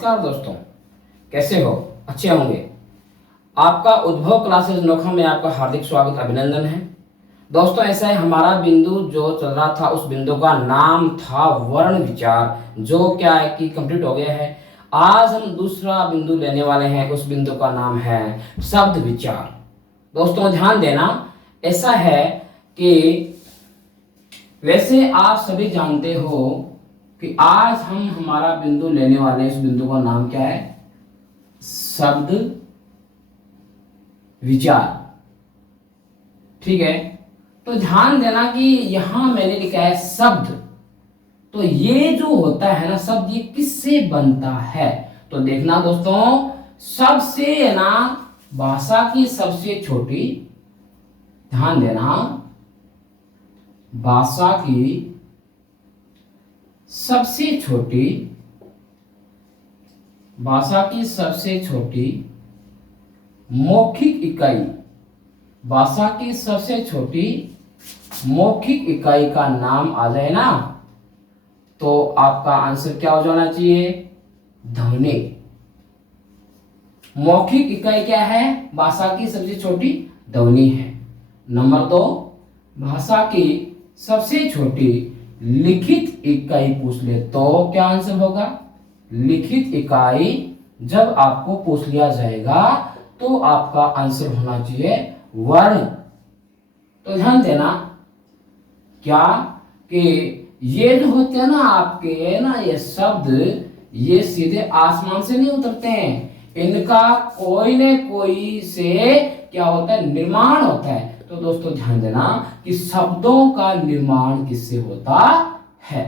नमस्कार दोस्तों, कैसे हो? अच्छे होंगे। आपका उद्भव क्लासेस नोखा में आपका हार्दिक स्वागत अभिनंदन है। दोस्तों, ऐसा है, हमारा बिंदु जो चल रहा था उस बिंदु का नाम था वर्ण विचार, जो क्या है कि कंप्लीट हो गया है। आज हम दूसरा बिंदु लेने वाले हैं, उस बिंदु का नाम है शब्द विचार। दोस्तों ध्यान देना, ऐसा है कि वैसे आप सभी जानते हो कि आज हम हमारा बिंदु लेने वाले हैं, इस बिंदु का नाम क्या है? शब्द विचार। ठीक है, तो ध्यान देना कि यहां मैंने लिखा है शब्द। तो ये जो होता है ना शब्द, ये किससे बनता है? तो देखना दोस्तों, शब्द से है ना भाषा की सबसे छोटी, ध्यान देना, भाषा की सबसे छोटी, भाषा की सबसे छोटी मौखिक इकाई, भाषा की सबसे छोटी मौखिक इकाई का नाम आ जाए ना, तो आपका आंसर क्या हो जाना चाहिए? ध्वनि। मौखिक इकाई क्या है? भाषा की सबसे छोटी ध्वनि है। नंबर 2, भाषा की सबसे छोटी लिखित इकाई पूछ ले तो क्या आंसर होगा? लिखित इकाई जब आपको पूछ लिया जाएगा तो आपका आंसर होना चाहिए वर्ण। तो ध्यान देना क्या कि ये जो होते हैं ना आपके ना ये शब्द, ये सीधे आसमान से नहीं उतरते हैं, इनका कोई न कोई से क्या होता है? निर्माण होता है। तो दोस्तों ध्यान देना कि शब्दों का निर्माण किससे होता है।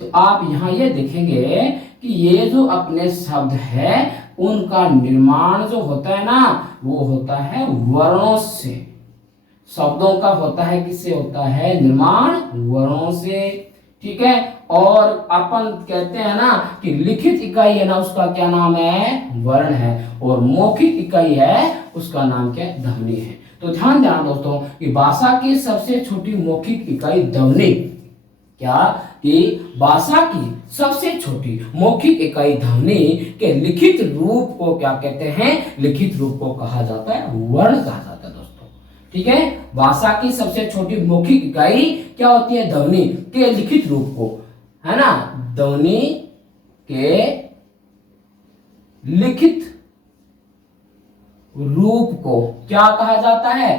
तो आप यहां ये देखेंगे कि ये जो अपने शब्द है उनका निर्माण जो होता है ना, वो होता है वर्णों से। शब्दों का होता है किससे होता है? निर्माण वर्णों से। ठीक है, और अपन कहते हैं ना कि लिखित इकाई है ना, उसका क्या नाम है? वर्ण है। और मौखिक इकाई है, उसका नाम क्या है? ध्वनि है। तो ध्यान देना दोस्तों कि भाषा की सबसे छोटी मौखिक इकाई ध्वनि, क्या कि भाषा की सबसे छोटी मौखिक इकाई ध्वनि के लिखित रूप को क्या कहते हैं? लिखित रूप को कहा जाता है वर्ण कहा जाता है दोस्तों। ठीक है, भाषा की सबसे छोटी मौखिक इकाई क्या होती है? ध्वनि के लिखित रूप को, है ना, ध्वनि के लिखित रूप को क्या कहा जाता है?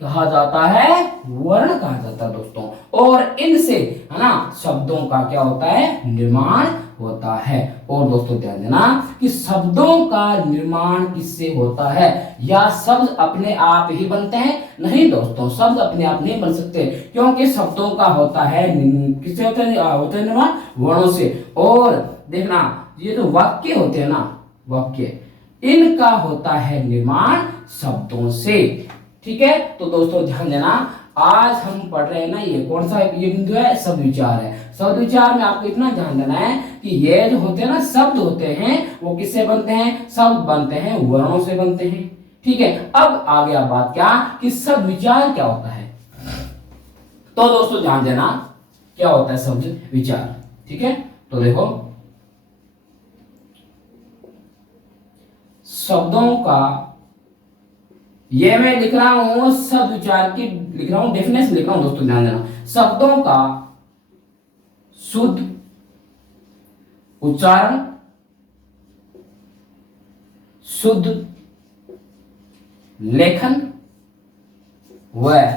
कहा जाता है वर्ण कहा जाता है दोस्तों। और इनसे है ना शब्दों का क्या होता है? निर्माण होता है। और दोस्तों ध्यान देना कि शब्दों का निर्माण किससे होता है? या शब्द अपने आप ही बनते हैं? नहीं दोस्तों, शब्द अपने आप नहीं बन सकते, क्योंकि शब्दों का होता है किससे होता है निर्माण? वर्णों से। और देखना, ये जो वाक्य होते हैं ना, वाक्य, इनका होता है निर्माण शब्दों से। ठीक है, तो दोस्तों ध्यान देना, आज हम पढ़ रहे हैं ना, ये कौन सा ये बिंदु है? शब्द विचार है। शब्द विचार में आपको इतना ध्यान देना है कि ये जो होते हैं ना शब्द होते हैं, वो किससे बनते हैं? शब्द बनते हैं वर्णों से बनते हैं। ठीक है, अब आ गया बात क्या कि शब्द विचार क्या होता है। तो दोस्तों ध्यान देना, क्या होता है शब्द विचार। ठीक है, तो देखो, शब्दों का, ये मैं लिख रहा हूं शब्द विचार की, लिख रहा हूं डेफिनेशन लिख रहा हूं दोस्तों, ध्यान देना। शब्दों का शुद्ध उच्चारण, शुद्ध लेखन व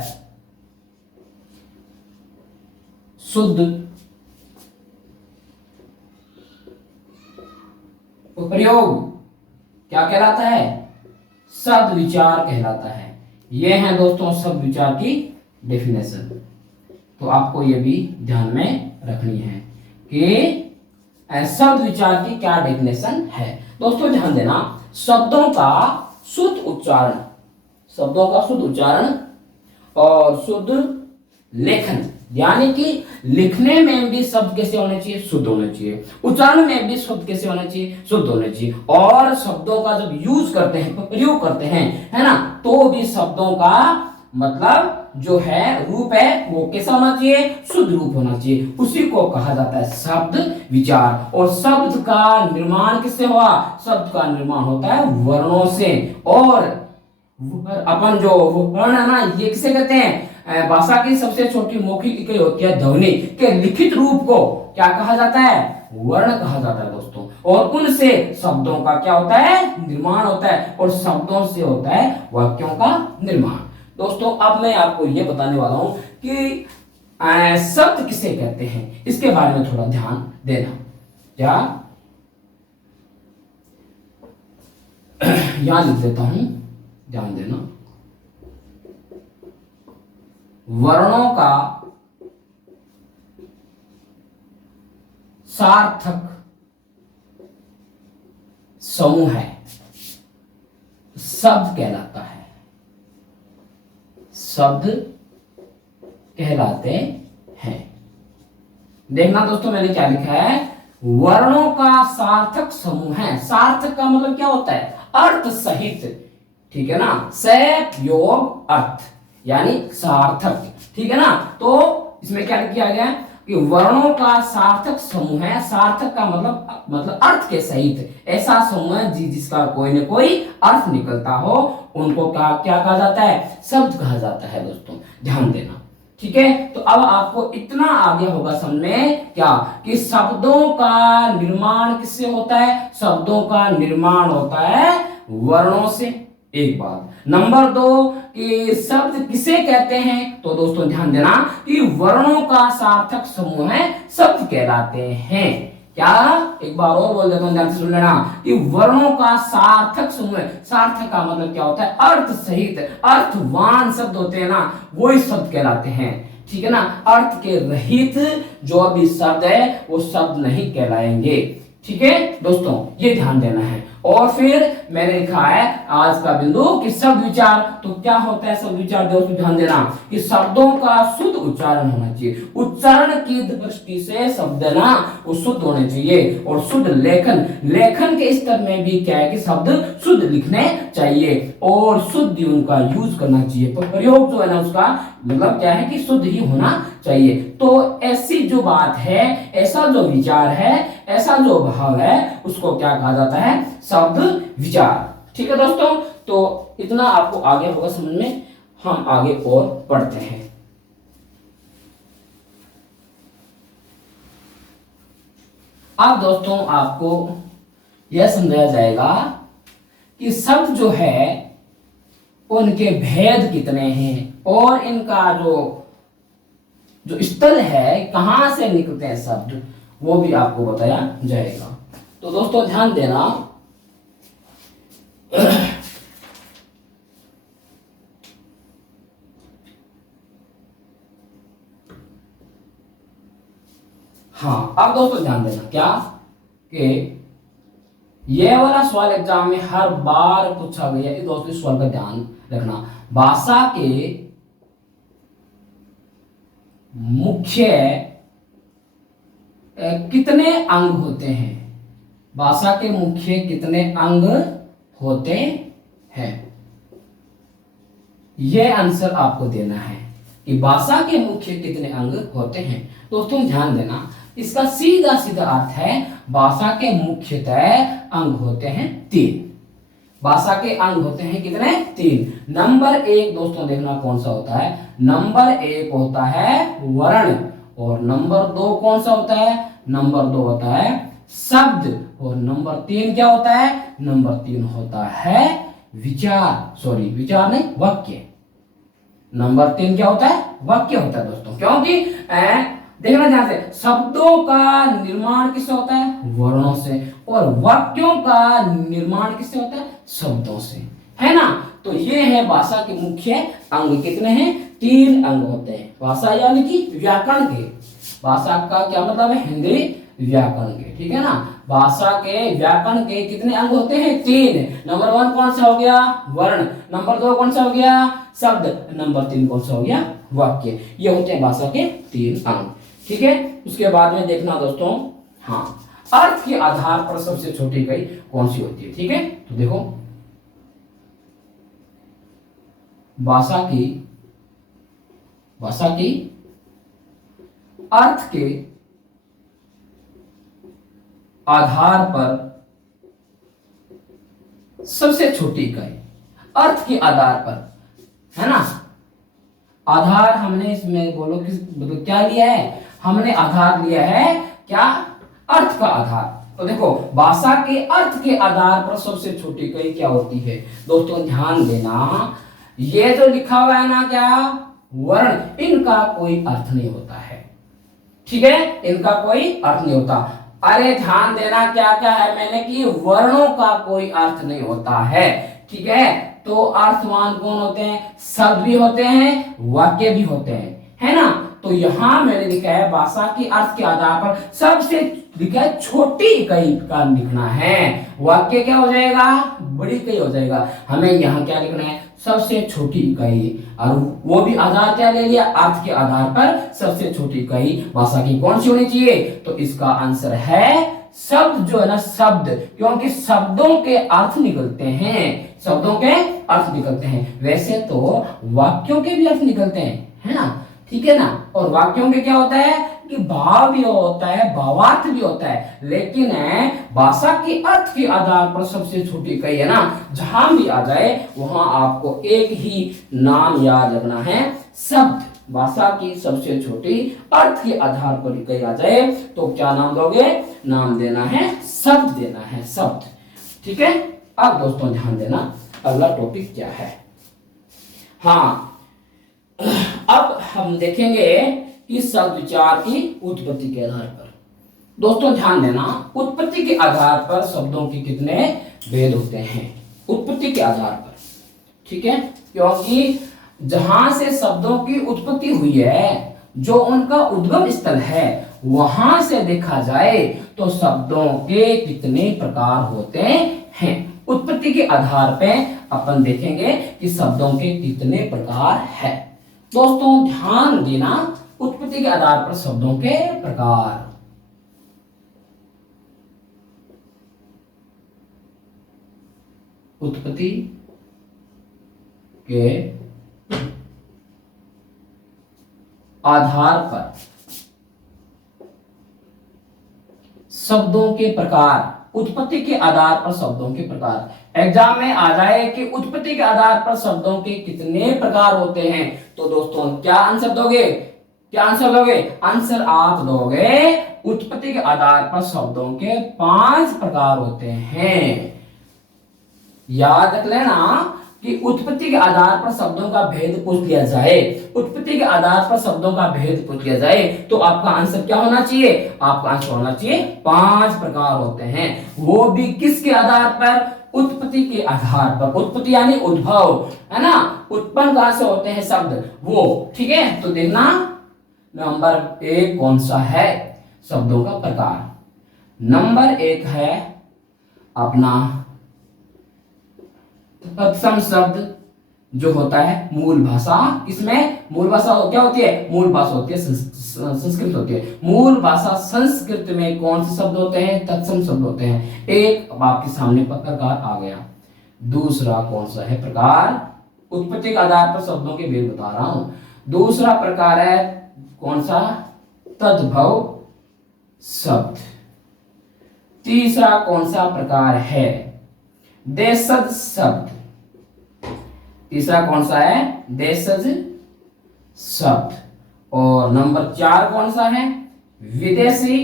शुद्ध प्रयोग क्या कहलाता है? शब्द विचार कहलाता है। ये है दोस्तों शब्द विचार की डेफिनेशन। तो आपको ये भी ध्यान में रखनी है कि शब्द विचार की क्या डेफिनेशन है। दोस्तों ध्यान देना, शब्दों का शुद्ध उच्चारण, शब्दों का शुद्ध उच्चारण और शुद्ध लेखन, यानी कि लिखने में भी शब्द कैसे होने चाहिए? शुद्ध होने चाहिए। उच्चारण में भी शब्द कैसे होने चाहिए? शुद्ध होने चाहिए। और शब्दों का जब यूज करते हैं, प्रयोग करते हैं, है ना, तो भी शब्दों का मतलब जो है रूप है वो कैसा होना चाहिए, शुद्ध रूप होना चाहिए, उसी को कहा जाता है शब्द विचार। और शब्द का निर्माण किससे हुआ, शब्द का निर्माण होता है वर्णों से। और अपन जो वर्ण है ना, ये किसे कहते हैं, भाषा की सबसे छोटी मौखिक इकाई होती है ध्वनि के लिखित रूप को क्या कहा जाता है, वर्ण कहा जाता है दोस्तों। और उनसे शब्दों का क्या होता है, निर्माण होता है, और शब्दों से होता है वाक्यों का निर्माण। दोस्तों अब मैं आपको ये बताने वाला हूं कि शब्द किसे कहते हैं, इसके बारे में थोड़ा ध्यान देना। क्या यहां लिख देता हूं, ध्यान देना। वर्णों का सार्थक समूह है शब्द कहलाता है, शब्द कहलाते हैं। देखना दोस्तों मैंने क्या लिखा है, वर्णों का सार्थक समूह है। सार्थक का मतलब क्या होता है, अर्थ सहित, ठीक है ना, स योग अर्थ यानी सार्थक, ठीक है ना। तो इसमें क्या किया गया कि वर्णों का सार्थक समूह है। सार्थक का मतलब अर्थ के सहित ऐसा समूह है जिसका कोई न कोई अर्थ निकलता हो, उनको क्या क्या कहा जाता है, शब्द कहा जाता है। दोस्तों ध्यान देना, ठीक है। तो अब आपको इतना आ गया होगा समझ में क्या कि शब्दों का निर्माण किससे होता है, शब्दों का निर्माण होता है वर्णों से, एक बात। नंबर 2 कि शब्द किसे कहते हैं, तो दोस्तों ध्यान देना कि वर्णों का सार्थक समूह है शब्द कहलाते हैं। क्या, एक बार और बोल देता हूं, ध्यान से सुन लेना कि वर्णों का सार्थक समूह है। सार्थक का मतलब क्या होता है, अर्थ सहित, अर्थवान शब्द होते हैं ना, वही शब्द कहलाते हैं, ठीक है ना। अर्थ के रहित जो भी शब्द है वो शब्द नहीं कहलाएंगे, ठीक है दोस्तों, ये ध्यान देना है। और फिर मैंने लिखा है आज का बिंदु कि शब्द विचार, तो क्या होता है शब्द विचार, दोस्तों ध्यान देना कि शब्दों का शुद्ध उच्चारण होना चाहिए। उच्चारण की दृष्टि से शब्द ना वो शुद्ध होने चाहिए, और शुद्ध लेखन, लेखन के स्तर में भी क्या है कि शब्द शुद्ध लिखने चाहिए, और शुद्ध उनका यूज करना चाहिए। तो प्रयोग जो है ना उसका मतलब क्या है कि शुद्ध ही होना चाहिए। तो ऐसी जो बात है, ऐसा जो विचार है, ऐसा जो भाव है, उसको क्या कहा जाता है, शब्द विचार, ठीक है दोस्तों। तो इतना आपको आगे होगा समझ में, हम आगे और पढ़ते हैं। अब दोस्तों आपको यह समझाया जाएगा कि शब्द जो है उनके भेद कितने हैं, और इनका जो स्थल है, कहां से निकलते हैं शब्द, वो भी आपको बताया जाएगा। तो दोस्तों ध्यान देना, हाँ अब दोस्तों ध्यान देना क्या कि ये वाला सवाल एग्जाम में हर बार पूछा गया है। दोस्तों इस सवाल का ध्यान रखना, भाषा के मुख्य कितने अंग होते हैं, भाषा के मुख्य कितने अंग होते हैं, यह आंसर आपको देना है कि भाषा के मुख्य कितने अंग होते हैं। दोस्तों ध्यान देना, इसका सीधा सीधा अर्थ है भाषा के मुख्यतः अंग होते हैं 3। भाषा के अंग होते हैं कितने, 3। नंबर 1 दोस्तों देखना कौन सा होता है, नंबर 1 होता है वर्ण, और नंबर 2 कौन सा होता है, नंबर 2 होता है शब्द, और नंबर 3 क्या होता है, नंबर 3 होता है विचार, सॉरी विचार नहीं वाक्य। नंबर 3 क्या होता है, वाक्य होता है दोस्तों, क्योंकि देखना ध्यान से, शब्दों का निर्माण किससे होता है, वर्णों से, और वाक्यों का निर्माण किससे होता है, शब्दों से, है ना। तो ये है भाषा के मुख्य अंग, कितने हैं, 3 अंग होते हैं। भाषा यानी कि व्याकरण के, भाषा का क्या मतलब है, हिंदी व्याकरण के, ठीक है ना। भाषा के व्याकरण के कितने अंग होते हैं, 3। नंबर 1 कौन सा हो गया, वर्ण, नंबर 2 कौन सा हो गया, शब्द, नंबर 3 कौन सा हो गया, वाक्य। ये होते हैं भाषा के 3 अंग, ठीक है। उसके बाद में देखना दोस्तों, हाँ अर्थ के आधार पर सबसे छोटी इकाई कौन सी होती है, ठीक है। तो देखो भाषा की भाषा की अर्थ के आधार पर सबसे छोटी इकाई, अर्थ के आधार पर, है ना। आधार हमने इसमें बोलो किस मतलब क्या लिया है, हमने आधार लिया है क्या, अर्थ का आधार। तो देखो भाषा के अर्थ के आधार पर सबसे छोटी इकाई क्या होती है दोस्तों, ध्यान देना। ये जो लिखा हुआ है ना क्या, वर्ण, इनका कोई अर्थ नहीं होता है, ठीक है, इनका कोई अर्थ नहीं होता। अरे ध्यान देना क्या क्या है मैंने कि वर्णों का कोई अर्थ नहीं होता है, ठीक है। तो अर्थवान कौन होते हैं, शब्द भी होते हैं, वाक्य भी होते हैं, है ना। तो यहां मैंने लिखा है भाषा के अर्थ के आधार पर सबसे लिखा है छोटी इकाई का लिखना है। वाक्य क्या हो जाएगा, बड़ी इकाई हो जाएगा। हमें यहाँ क्या लिखना है, सबसे छोटी इकाई, और वो भी आधार क्या ले लिया, अर्थ के आधार पर सबसे छोटी इकाई भाषा की कौन सी होनी चाहिए। तो इसका आंसर है शब्द, जो है ना शब्द, क्योंकि शब्दों के अर्थ निकलते हैं, शब्दों के अर्थ निकलते हैं। वैसे तो वाक्यों के भी अर्थ निकलते हैं, है ना, ठीक है ना। और वाक्यों के क्या होता है कि भाव भी होता है, भावार्थ भी होता है, लेकिन भाषा के अर्थ के आधार पर सबसे छोटी इकाई है ना, जहां भी आ जाए वहां आपको एक ही नाम याद रखना है, शब्द। भाषा की सबसे छोटी अर्थ के आधार पर इकाई आ जाए तो क्या नाम दोगे, नाम देना है शब्द, देना है शब्द, ठीक है। अब दोस्तों ध्यान देना अगला टॉपिक क्या है। हाँ, अब हम देखेंगे कि शब्द विचार की उत्पत्ति के आधार पर। दोस्तों ध्यान देना, उत्पत्ति के आधार पर शब्दों के कितने भेद होते हैं, उत्पत्ति के आधार पर, ठीक है। क्योंकि जहां से शब्दों की उत्पत्ति हुई है, जो उनका उद्गम स्थल है, वहां से देखा जाए तो शब्दों के कितने प्रकार होते हैं। उत्पत्ति के आधार पे अपन देखेंगे कि शब्दों के कितने प्रकार हैं। दोस्तों ध्यान देना, उत्पत्ति के आधार पर शब्दों के प्रकार। उत्पत्ति के आधार पर शब्दों के प्रकार, उत्पत्ति के आधार पर शब्दों के प्रकार। एग्जाम में आ जाए कि उत्पत्ति के आधार पर शब्दों के कितने प्रकार होते हैं, तो दोस्तों क्या आंसर दोगे, क्या आंसर दोगे, आंसर आप दोगे उत्पत्ति के आधार पर शब्दों के 5 प्रकार होते हैं। याद रख लेना कि उत्पत्ति के आधार पर शब्दों का भेद पूछ लिया जाए, उत्पत्ति के आधार पर शब्दों का भेद पूछ लिया जाए तो आपका आंसर क्या होना चाहिए, आपका आंसर होना चाहिए 5 प्रकार होते हैं। वो भी किसके आधार पर, उत्पत्ति के आधार पर। उत्पत्ति यानी उद्भव, है ना, उत्पन्न कहां से होते हैं शब्द, वो, ठीक है। तो देखना नंबर 1 कौन सा है शब्दों का प्रकार। नंबर 1 है अपना तत्सम शब्द, जो होता है मूल भाषा। इसमें मूल भाषा क्या होती है, मूल भाषा होती है संस्कृत होती है। मूल भाषा संस्कृत में कौन से शब्द होते हैं, तत्सम शब्द होते हैं। एक अब आपके सामने प्रकार आ गया। दूसरा कौन सा है प्रकार, उत्पत्ति के आधार पर शब्दों के भेद बता रहा हूं। दूसरा प्रकार है कौन सा, तद्भव शब्द। तीसरा कौन सा प्रकार है, देशज शब्द। तीसरा कौन सा है, देशज शब्द। और नंबर 4 कौन सा है, विदेशी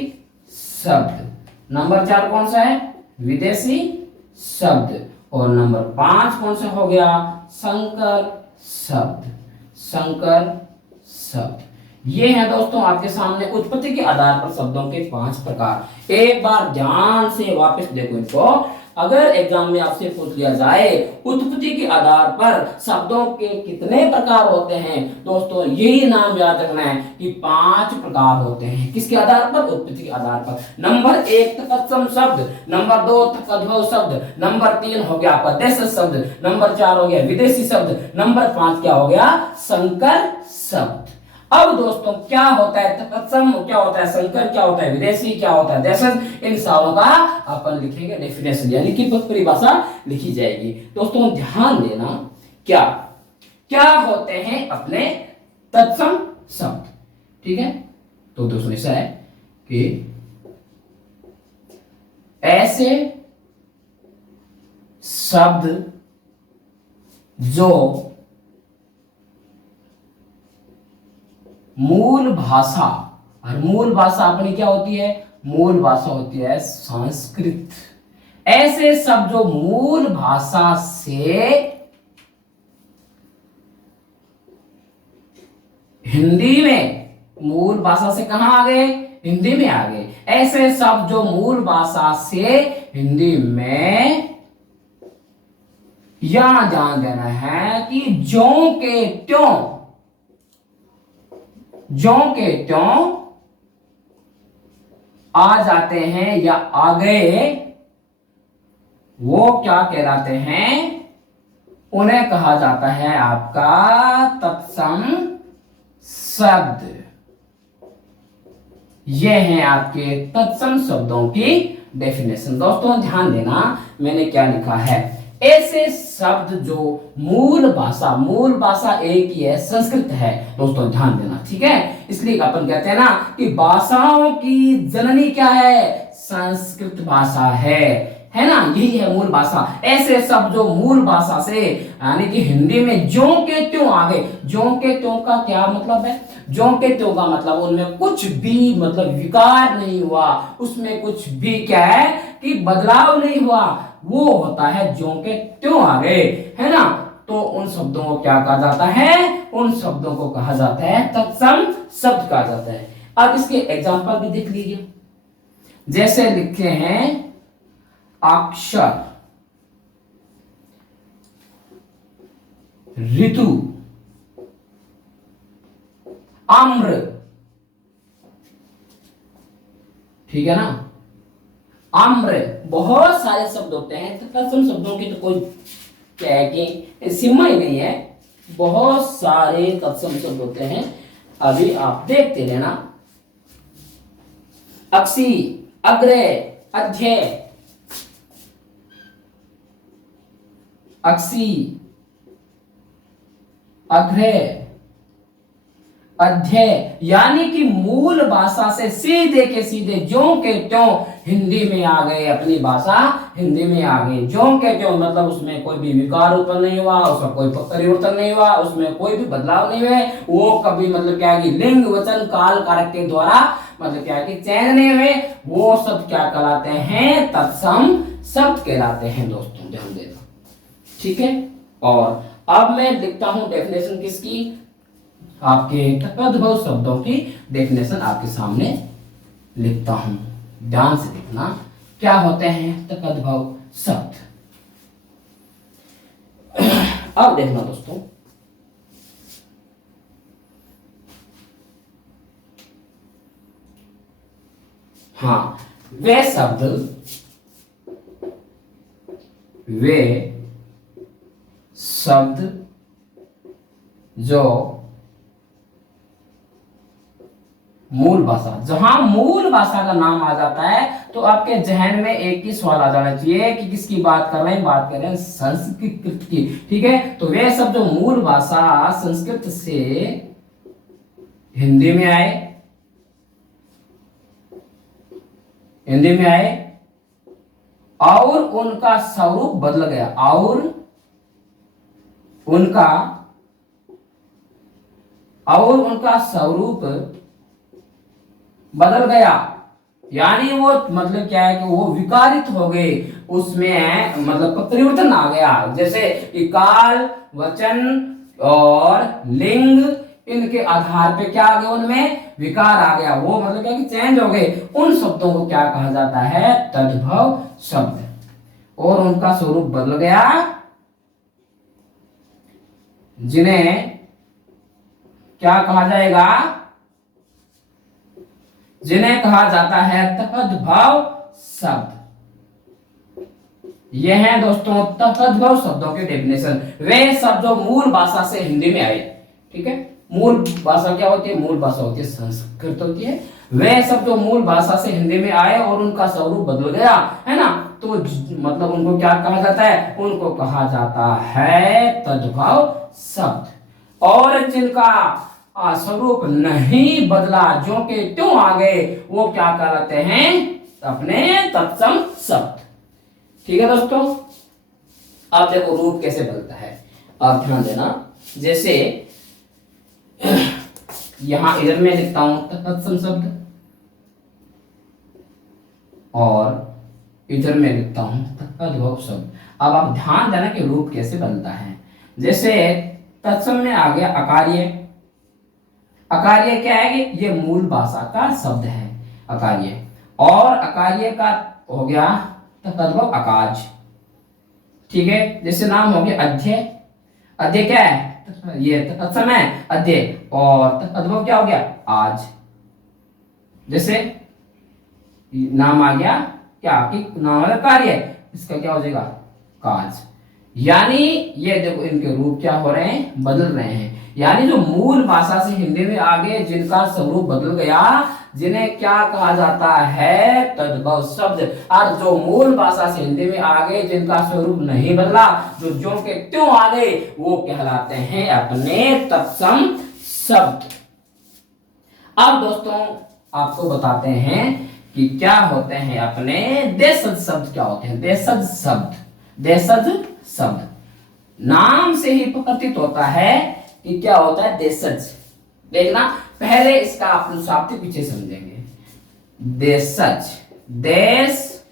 शब्द। नंबर 4 कौन सा है, विदेशी शब्द। और नंबर 5 कौन सा हो गया, संकर शब्द। संकर शब्द। ये है दोस्तों आपके सामने उत्पत्ति के आधार पर शब्दों के 5 प्रकार। एक बार ध्यान से वापस देखो इनको। अगर एग्जाम में आपसे पूछ लिया जाए उत्पत्ति के आधार पर शब्दों के कितने प्रकार होते हैं, दोस्तों यही नाम याद रखना है कि 5 प्रकार होते हैं। किसके आधार पर, उत्पत्ति के आधार पर। नंबर 1 तत्सम शब्द, नंबर 2 तद्भव शब्द, नंबर 3 हो गया आपका देशज शब्द, नंबर 4 हो गया विदेशी शब्द, नंबर 5 क्या हो गया, संकर शब्द। अब दोस्तों क्या होता है तत्सम, क्या होता है संकर, क्या होता है विदेशी, क्या होता है देशज, इन सारों का अपन लिखेंगे डेफिनेशन, यानी कि परिभाषा लिखी जाएगी। दोस्तों ध्यान देना, क्या क्या होते हैं अपने तत्सम शब्द। ठीक है, तो दोस्तों ऐसा है कि ऐसे शब्द जो मूल भाषा, और मूल भाषा अपनी क्या होती है, मूल भाषा होती है संस्कृत। ऐसे शब्द जो मूल भाषा से हिंदी में, मूल भाषा से कहां आ गए, हिंदी में आ गए। ऐसे शब्द जो मूल भाषा से हिंदी में, यहां ध्यान देना है कि ज्यों के त्यों, ज्यों के त्यों आ जाते हैं या आ गए, वो क्या कहलाते हैं, उन्हें कहा जाता है आपका तत्सम शब्द। ये हैं आपके तत्सम शब्दों की डेफिनेशन। दोस्तों ध्यान देना मैंने क्या लिखा है, ऐसे शब्द जो मूल भाषा, मूल भाषा एक ही है, संस्कृत है। दोस्तों ध्यान देना, ठीक है, इसलिए अपन कहते हैं ना कि भाषाओं की जननी क्या है, संस्कृत भाषा है ना, यही है मूल भाषा। ऐसे शब्द जो मूल भाषा से यानी कि हिंदी में ज्यों के त्यों आ गए। ज्यों के त्यों का क्या मतलब है, ज्यों के त्यों का मतलब उनमें कुछ भी मतलब विकार नहीं हुआ, उसमें कुछ भी क्या है कि बदलाव नहीं हुआ, वो होता है ज्यों के त्यों आ गए, है ना। तो उन शब्दों को क्या कहा जाता है, उन शब्दों को कहा जाता है तत्सम शब्द कहा जाता है। अब इसके एग्जांपल भी देख लीजिए, जैसे लिखे हैं अक्षर, ऋतु, आम्र, ठीक है ना, आम्र, बहुत सारे शब्द होते हैं। तो तत्सम शब्दों की तो कोई क्या है कि सीमा ही नहीं है, बहुत सारे तत्सम शब्द होते हैं। अभी आप देखते रहना, अक्षी, अग्रय, अध्यय, अक्षी, अग्रय, अध्यय, यानी कि मूल भाषा से सीधे के सीधे ज्यों के त्यों हिंदी में आ गए, अपनी भाषा हिंदी में आ गई। ज्यों के त्यों मतलब उसमें कोई भी विकार उत्पन्न नहीं हुआ, उसका कोई परिवर्तन नहीं हुआ, उसमें कोई भी बदलाव नहीं हुए, वो कभी मतलब क्या है कि लिंग वचन काल कारक के द्वारा मतलब क्या है कि चेंज नहीं हुए, वो शब्द क्या कहलाते हैं, तत्सम शब्द कहलाते हैं। दोस्तों ध्यान देना, ठीक है। और अब मैं लिखता हूं डेफिनेशन किसकी, आपके तद्भव शब्दों की डेफिनेशन आपके सामने लिखता हूं, ध्यान से देखना क्या होते हैं तद्भव शब्द। अब देखना दोस्तों, हाँ, वे शब्द जो मूल भाषा, जहां मूल भाषा का नाम आ जाता है तो आपके जहन में एक ही सवाल आ जाना चाहिए कि किसकी बात कर रहे हैं, बात कर रहे हैं संस्कृत की, ठीक है। तो वे शब्द जो मूल भाषा संस्कृत से हिंदी में आए, हिंदी में आए और उनका स्वरूप बदल गया, और उनका स्वरूप बदल गया, यानी वो मतलब क्या है कि वो विकारित हो गए, उसमें मतलब परिवर्तन आ गया। जैसे कि काल, वचन और लिंग, इनके आधार पे क्या आ गया, उनमें विकार आ गया, वो मतलब क्या कि चेंज हो गए। उन शब्दों को क्या कहा जाता है, तद्भव शब्द। और उनका स्वरूप बदल गया, जिन्हें क्या कहा जाएगा, जिन्हें कहा जाता है तद्भव शब्द। यह है दोस्तों तद्भव शब्दों के डेफिनेशन। वे शब्द जो मूल भाषा से हिंदी में आए, ठीक है, मूल भाषा क्या होती है, मूल भाषा होती है संस्कृत होती है। वे शब्द जो मूल भाषा से हिंदी में आए और उनका स्वरूप बदल गया, है ना, तो मतलब उनको क्या कहा जाता है, उनको कहा जाता है तद्भव शब्द। और जिनका स्वरूप नहीं बदला, जो के त्यों आ गए, वो क्या कहलाते हैं? अपने तत्सम शब्द। ठीक है दोस्तों, आप देखो रूप कैसे बदलता है, आप ध्यान देना। जैसे यहां इधर मैं लिखता हूं तत्सम शब्द, और इधर मैं लिखता हूं तद्भव शब्द। अब आप ध्यान देना कि रूप कैसे बनता है। जैसे तत्सम में आ गया अकार्य। अकार्य क्या है कि ये मूल भाषा का शब्द है अकार्य, और अकार्य का हो गया तद्भव अकाज। ठीक है, जैसे नाम हो गया अध्यय। अध्यय क्या है? ये तत्सम है अध्यय, और तद्भव क्या हो गया? आज। जैसे नाम आ गया क्या कि नाम वाला कार्य, इसका क्या हो जाएगा? काज। यानी ये देखो इनके रूप क्या हो रहे हैं? बदल रहे हैं। यानी जो मूल भाषा से हिंदी में आ गए, जिनका स्वरूप बदल गया, जिन्हें क्या कहा जाता है? तद्भव शब्द। और जो मूल भाषा से हिंदी में आ गए, जिनका स्वरूप नहीं बदला, जो के त्यों आ गए, वो कहलाते हैं अपने तत्सम शब्द। अब दोस्तों आपको बताते हैं कि क्या होते हैं अपने देशज शब्द। क्या होते हैं देशज शब्द? देशज शब्द नाम से ही प्रतीत होता है कि क्या होता है देशज। देखना, पहले इसका आप शाब्दिक पीछे समझेंगे। देशज, देश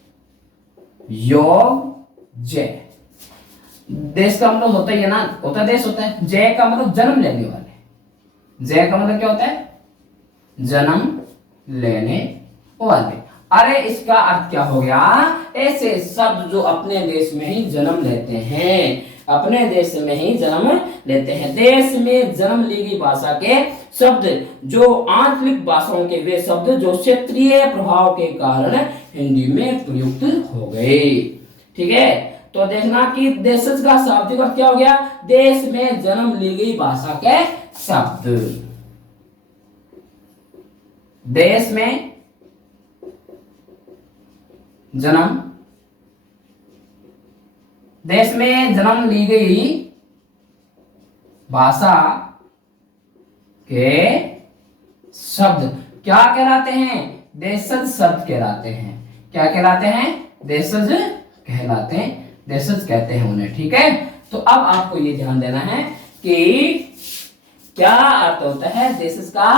योग जय। देश का मतलब होता ही है ना, होता है देश होता है। जय का मतलब जन्म लेने वाले। जय का मतलब क्या होता है? जन्म लेने वाले। अरे इसका अर्थ क्या हो गया? ऐसे शब्द जो अपने देश में ही जन्म लेते हैं, अपने देश में ही जन्म लेते हैं। देश में जन्म ली गई भाषा के शब्द, जो आंचलिक भाषाओं के वे शब्द जो क्षेत्रीय प्रभाव के कारण हिंदी में प्रयुक्त हो गए। ठीक है, तो देखना कि देशज का शाब्दिक अर्थ क्या हो गया? देश में जन्म ली गई भाषा के शब्द। देश में जन्म, देश में जन्म ली गई भाषा के शब्द क्या कहलाते हैं? देशज शब्द कहलाते हैं। क्या कहलाते हैं? देशज कहलाते हैं, देशज कहते हैं उन्हें। ठीक है, तो अब आपको ये ध्यान देना है कि क्या अर्थ होता है देशज का?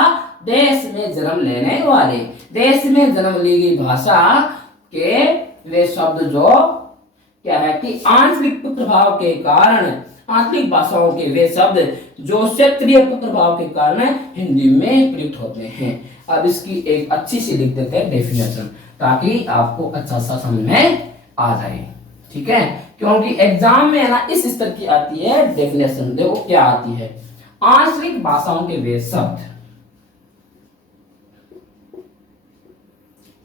देश में जन्म लेने वाले, देश में जन्म ली गई भाषा के वे शब्द जो क्या है कि आंचलिक प्रभाव के कारण, आंचलिक भाषाओं के वे शब्द जो क्षेत्रीय प्रभाव के कारण हिंदी में प्रयुक्त होते हैं। अब इसकी एक अच्छी सी लिख देते हैं डेफिनेशन, ताकि आपको अच्छा सा समझ में आ जाए। ठीक है, क्योंकि एग्जाम में ना इस स्तर की आती है डेफिनेशन। देखो क्या आती है, आंचलिक भाषाओं के वे शब्द।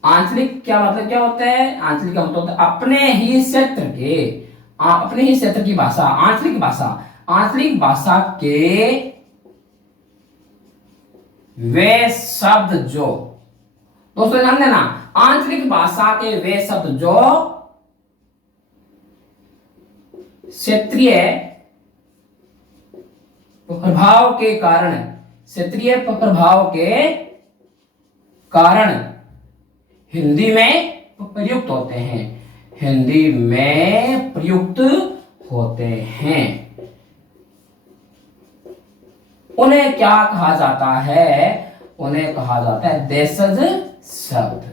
आंचलिक क्या मतलब क्या होता है? आंचलिक का मतलब होता है अपने ही क्षेत्र के, अपने ही क्षेत्र की भाषा। आंचलिक भाषा, आंचलिक भाषा के वे शब्द जो, दोस्तों ध्यान देना, आंचलिक भाषा के वे शब्द जो क्षेत्रीय प्रभाव के कारण, क्षेत्रीय प्रभाव के कारण हिंदी में प्रयुक्त होते हैं, हिंदी में प्रयुक्त होते हैं, उन्हें क्या कहा जाता है? उन्हें कहा जाता है देशज शब्द।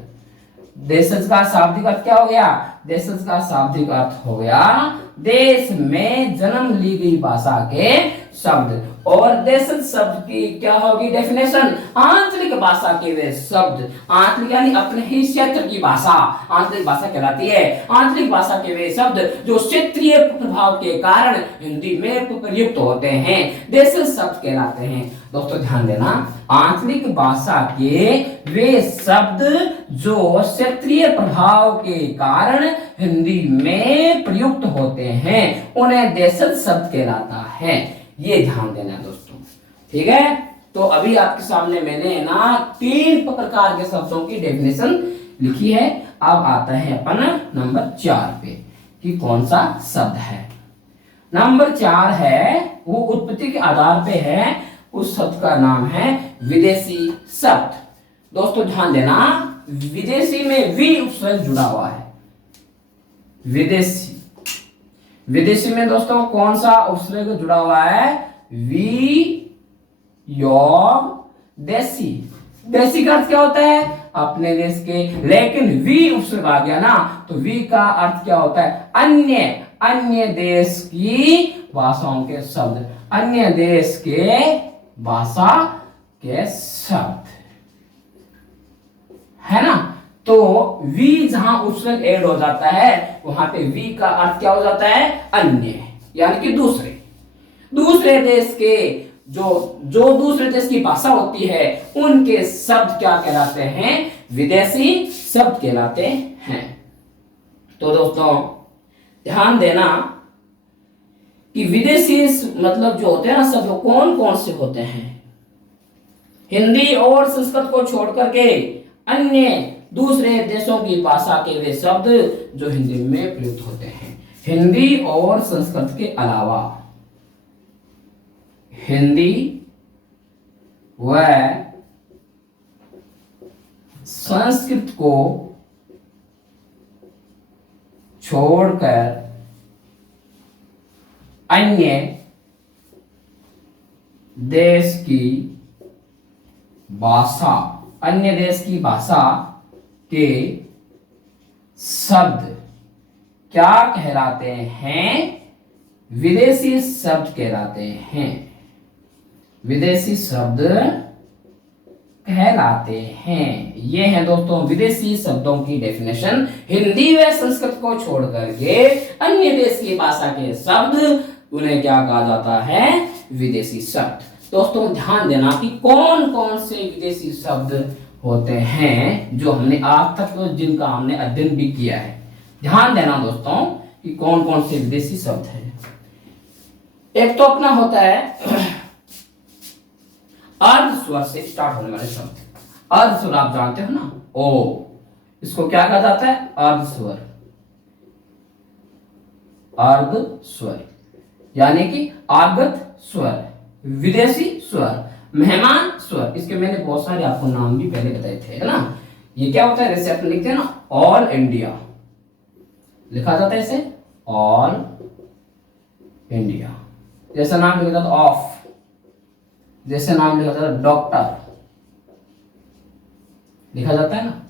देशज का शाब्दिक अर्थ क्या हो गया? देशज का शाब्दिक अर्थ हो गया देश में जन्म ली गई भाषा के शब्द। और देशज शब्द की क्या होगी डेफिनेशन? आंचलिक भाषा के वे शब्द, आंचलिक यानी अपने ही क्षेत्र की भाषा, आंचलिक भाषा कहलाती है। आंचलिक भाषा के वे शब्द जो क्षेत्रीय प्रभाव के कारण हिंदी में प्रयुक्त होते हैं, देशज शब्द कहलाते हैं। दोस्तों ध्यान देना, आंचलिक भाषा के वे शब्द जो क्षेत्रीय प्रभाव के कारण हिंदी में प्रयुक्त होते हैं, उन्हें देशज शब्द कहलाता है। ये ध्यान देना दोस्तों। ठीक है, तो अभी आपके सामने मैंने ना 3 प्रकार के शब्दों की डेफिनेशन लिखी है। अब आता है अपन नंबर 4 पे कि कौन सा शब्द है। नंबर 4 है वो उत्पत्ति के आधार पे है, उस शब्द का नाम है विदेशी शब्द। दोस्तों ध्यान देना, विदेशी में वी उपसर्ग जुड़ा हुआ है। विदेशी, विदेशी में दोस्तों कौन सा उपसर्ग जुड़ा हुआ है? वी योग देशी। देशी का अर्थ क्या होता है? अपने देश के। लेकिन वी उपसर्ग आ गया ना, तो वी का अर्थ क्या होता है? अन्य, अन्य देश की भाषाओं के शब्द, अन्य देश के भाषा के शब्द, है ना। तो वी जहां उपसर्ग ऐड हो जाता है वहां पे वी का अर्थ क्या हो जाता है? अन्य, यानी कि दूसरे, दूसरे देश के जो दूसरे देश की भाषा होती है उनके शब्द क्या कहलाते हैं? विदेशी शब्द कहलाते हैं। तो दोस्तों ध्यान देना कि विदेशी मतलब जो होते हैं ना शब्द, कौन कौन से होते हैं? हिंदी और संस्कृत को छोड़ करके अन्य दूसरे देशों की भाषा के वे शब्द जो हिंदी में प्रयुक्त होते हैं। हिंदी और संस्कृत के अलावा हिंदी व संस्कृत को छोड़कर अन्य देश की भाषा, अन्य देश की भाषा के शब्द क्या कहलाते हैं? विदेशी शब्द कहलाते हैं। विदेशी शब्द कहलाते हैं। ये है दोस्तों विदेशी शब्दों की डेफिनेशन। हिंदी व संस्कृत को छोड़ करके अन्य देश की भाषा के शब्द, उन्हें क्या कहा जाता है? विदेशी शब्द। दोस्तों ध्यान देना कि कौन कौन से विदेशी शब्द होते हैं जो हमने आज तक, जिनका हमने अध्ययन भी किया है। ध्यान देना दोस्तों कि कौन कौन से विदेशी शब्द हैं। एक तो अपना होता है अर्ध स्वर से स्टार्ट होने वाले शब्द। अर्ध स्वर आप जानते हो ना, ओ, इसको क्या कहा जाता है? अर्ध स्वर। अर्ध स्वर यानी कि आगत स्वर, विदेशी स्वर, मेहमान स्वर। इसके मैंने बहुत सारे आपको नाम भी पहले बताए थे, है ना। ये क्या होता है? जैसे अपन लिखते हैं ना ऑल इंडिया, लिखा जाता है इसे ऑल इंडिया। जैसा नाम लिखा जाता है ऑफ, जैसे नाम लिखा जाता है डॉक्टर, लिखा जाता है ना।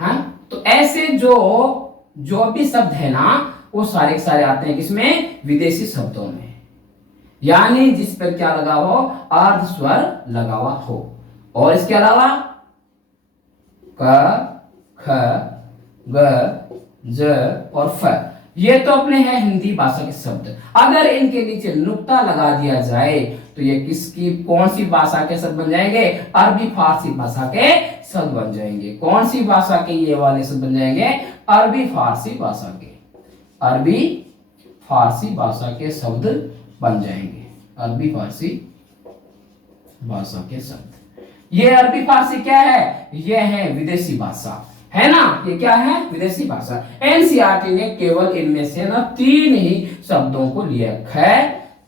हाँ, तो ऐसे जो भी शब्द है ना वो सारे के सारे आते हैं किसमें? विदेशी शब्दों में। यानी जिस पर क्या लगा हो? अर्ध स्वर लगा हुआ हो। और इसके अलावा क, ख, ग, ज और फ, ये तो अपने हैं हिंदी भाषा के शब्द। अगर इनके नीचे नुक्ता लगा दिया जाए तो ये किसकी, कौन सी भाषा के शब्द बन जाएंगे? अरबी फारसी भाषा के शब्द बन जाएंगे। कौन सी भाषा के ये वाले शब्द बन जाएंगे? अरबी फारसी भाषा के, अरबी फारसी भाषा के शब्द बन जाएंगे। अरबी फारसी भाषा के शब्द। ये अरबी फारसी क्या है? ये है विदेशी भाषा, है ना। ये क्या है? विदेशी भाषा। एनसीईआरटी ने केवल इनमें से ना 3 ही शब्दों को लिया, ख,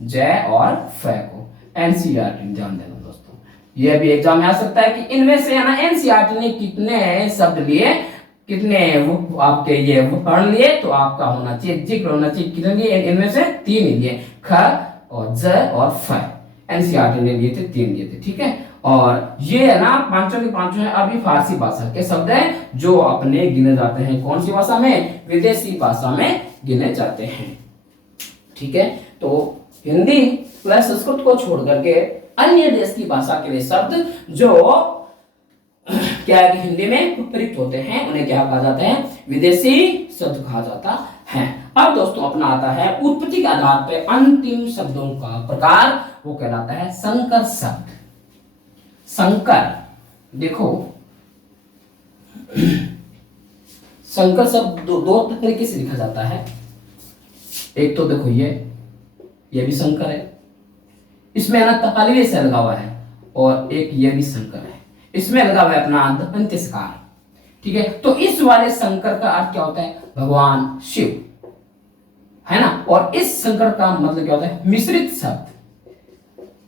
जय और फ को। एनसीईआरटी ने ध्यान देना दोस्तों, ये भी एग्जाम में आ सकता है कि इनमें से है ना एनसीईआरटी ने कितने शब्द लिए, कितने आपके ये पढ़ लिए, तो आपका होना चाहिए, जिक्र होना चाहिए कितने लिए? इनमें से 3 ही लिए, ख और ज और फ। एनसीईआरटी ने लिए थे, 3 लिए थे, ठीक है। और ये है ना पांचों के पांचों है अभी फारसी भाषा के शब्द हैं जो अपने गिने जाते हैं कौन सी भाषा में? विदेशी भाषा में गिने जाते हैं, ठीक है। तो हिंदी प्लस संस्कृत को छोड़ करके अन्य देश की भाषा के वे शब्द जो क्या है कि हिंदी में प्रयुक्त होते हैं उन्हें क्या कहा जाता है? विदेशी शब्द कहा जाता है। अब दोस्तों अपना आता है उत्पत्ति के आधार पर अंतिम शब्दों का प्रकार, वो कहलाता है संकर शब्द। संकर, देखो संकर शब्द दो तरीके से लिखा जाता है। एक तो देखो ये भी संकर है, इसमें ना तकालीवे से लगा हुआ है, और एक ये भी संकर है, इसमें लगा हुआ है अपना अंत्यस्कार, ठीक है। तो इस वाले शंकर का अर्थ क्या होता है? भगवान शिव, है ना। और इस शंकर का मतलब क्या होता है? मिश्रित शब्द,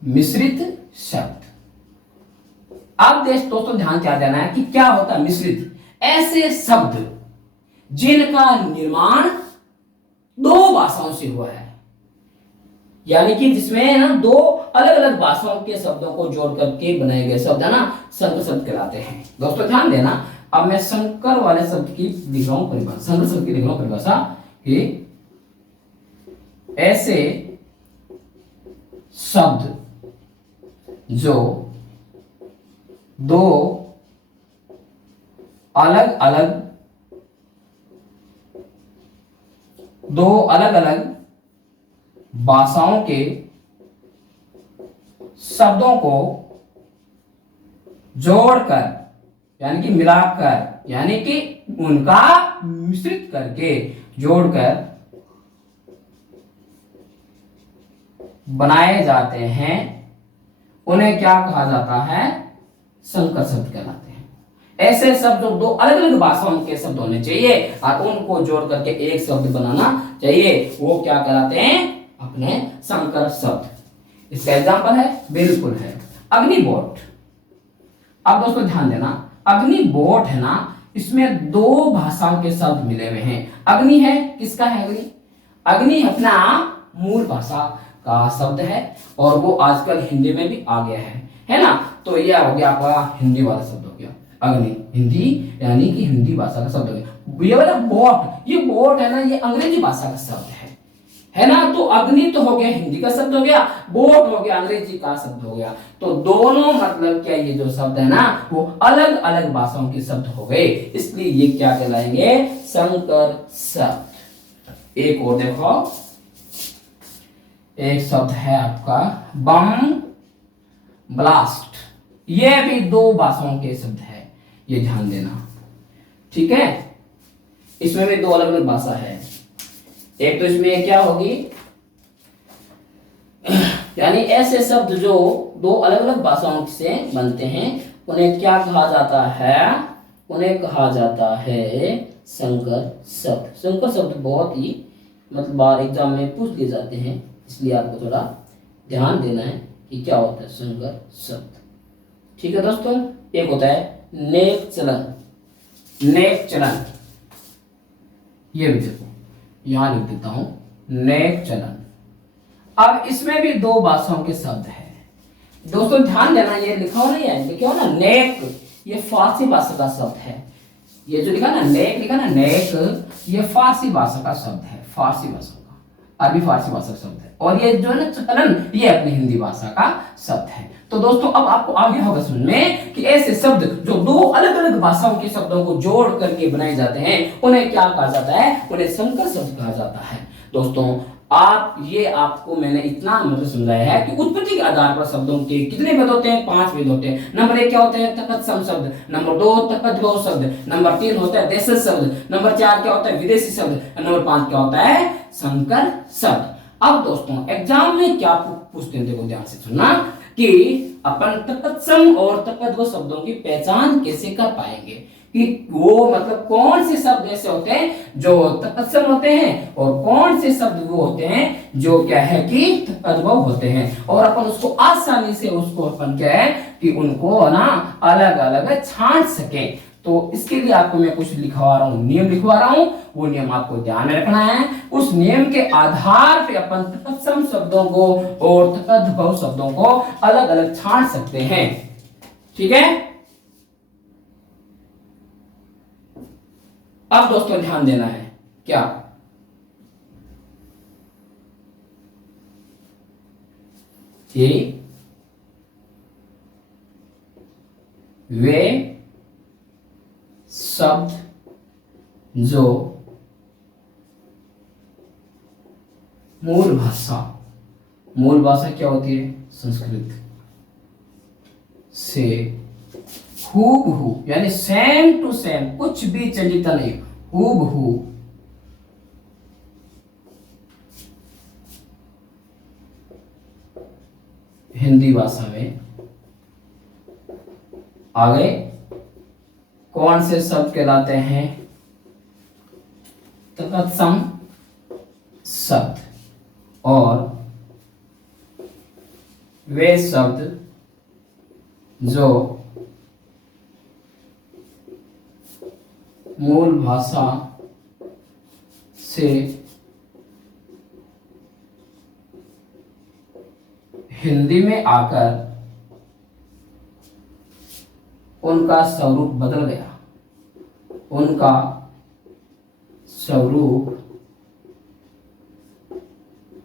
मिश्रित शब्द। अब दोस्तों ध्यान क्या देना है कि क्या होता है मिश्रित, ऐसे शब्द जिनका निर्माण दो भाषाओं से हुआ है, यानी कि जिसमें ना दो अलग अलग भाषाओं के शब्दों को जोड़ करके बनाए गए शब्द है ना, संकर शब्द कहलाते हैं। दोस्तों ध्यान देना, अब मैं संकर वाले शब्द की लिख रहा हूं परिभाषा, संकर शब्द की लिख रहा हूं परिभाषा कि ऐसे शब्द जो दो अलग अलग भाषाओं के शब्दों को जोड़कर यानी कि मिलाकर यानी कि उनका मिश्रित करके जोड़कर बनाए जाते हैं, उन्हें क्या कहा जाता है, संकर शब्द कहलाते हैं। ऐसे शब्द जो दो अलग अलग भाषाओं के शब्द होने चाहिए और उनको जोड़ करके एक शब्द बनाना चाहिए, वो क्या कहलाते हैं, अपने संकर शब्द। इसका एग्जांपल है, बिल्कुल है अग्निबोट। अब दोस्तों ध्यान देना, अग्निबोट है ना, इसमें दो भाषाओं के शब्द मिले हुए हैं। अग्नि है, किसका है अग्नि, अग्नि अपना मूल भाषा का शब्द है और वो आजकल हिंदी में भी आ गया है ना। तो यह हो गया आपका हिंदी वाला शब्द हो गया अग्नि, हिंदी यानी कि हिंदी भाषा का शब्द हो गया। ये वाला बोट, ये बोट है ना, ये अंग्रेजी भाषा का शब्द है ना। तो अग्नि तो हो गया हिंदी का शब्द हो गया, बोट हो गया अंग्रेजी का शब्द हो गया। तो दोनों मतलब क्या, ये जो शब्द है ना वो अलग अलग भाषाओं के शब्द हो गए, इसलिए ये क्या कहलाएंगे, संकर शब्द। एक और देखो, एक शब्द है आपका बम ब्लास्ट, ये भी दो भाषाओं के शब्द है, ये ध्यान देना, ठीक है। इसमें भी दो अलग अलग भाषा है। एक तो इसमें क्या होगी, यानी ऐसे शब्द जो दो अलग अलग भाषाओं से बनते हैं उन्हें क्या कहा जाता है, उन्हें कहा जाता है संकर शब्द। संकर शब्द बहुत ही मतलब बार एग्जाम में पूछ लिए जाते हैं, इसलिए आपको थोड़ा ध्यान देना है कि क्या होता है संकर शब्द, ठीक है दोस्तों। एक होता है नेक चलन, नेक चलन, ये भी देखो यहां लिख देता हूं, नेक चलन। अब इसमें भी दो भाषाओं के शब्द है दोस्तों, ध्यान देना, ये लिखा हो नहीं है, लिखे हो ना नेक, ये फारसी भाषा का शब्द है। ये जो लिखा ना नेक, लिखा ना नेक, ये फारसी भाषा का शब्द है, फारसी भाषा का, अरबी फारसी भाषा का शब्द है। और ये जो है ना चलन, ये अपनी हिंदी भाषा का शब्द है। तो दोस्तों अब आपको आ गया होगा समझ में कि ऐसे शब्द जो दो अलग अलग भाषाओं के शब्दों को जोड़ करके बनाए जाते हैं उन्हें क्या कहा जाता है, उन्हें संकर शब्द कहा जाता है। दोस्तों आप ये आपको मैंने इतना मतलब समझाया है कि उत्पत्ति के आधार पर शब्दों के कितने भेद होते हैं, 5 भेद होते हैं। नंबर 1 क्या होते हैं, तत्सम शब्द, नंबर 2 तद्भव शब्द, नंबर 3 होता है देशज शब्द, नंबर 4 क्या होता है विदेशी शब्द, नंबर 5 क्या होता है संकर शब्द। अब दोस्तों एग्जाम में क्या पूछते हैं, देखो ध्यान से सुनना कि अपन तत्सम और तद्भव शब्दों की पहचान कैसे कर पाएंगे, कि वो मतलब कौन से शब्द ऐसे होते हैं जो तत्सम होते हैं और कौन से शब्द वो होते हैं जो क्या है कि तद्भव होते हैं, और अपन उसको आसानी से उसको अपन क्या है कि उनको ना अलग अलग छांट सके। तो इसके लिए आपको मैं कुछ लिखवा रहा हूं, नियम लिखवा रहा हूं, वो नियम आपको ध्यान में रखना है। उस नियम के आधार पे अपन तत्सम शब्दों को और तद्भव शब्दों को अलग अलग छांट सकते हैं, ठीक है। अब दोस्तों ध्यान देना है क्या, कि वे शब्द जो मूल भाषा क्या होती है, संस्कृत से हूबहू यानी सेम टू सेम, कुछ भी चलिता नहीं, हूबहू हिंदी भाषा में आ गए। कौन से शब्द कहलाते हैं, तत्सम शब्द, और वे शब्द जो मूल भाषा से हिंदी में आकर उनका स्वरूप बदल गया, उनका स्वरूप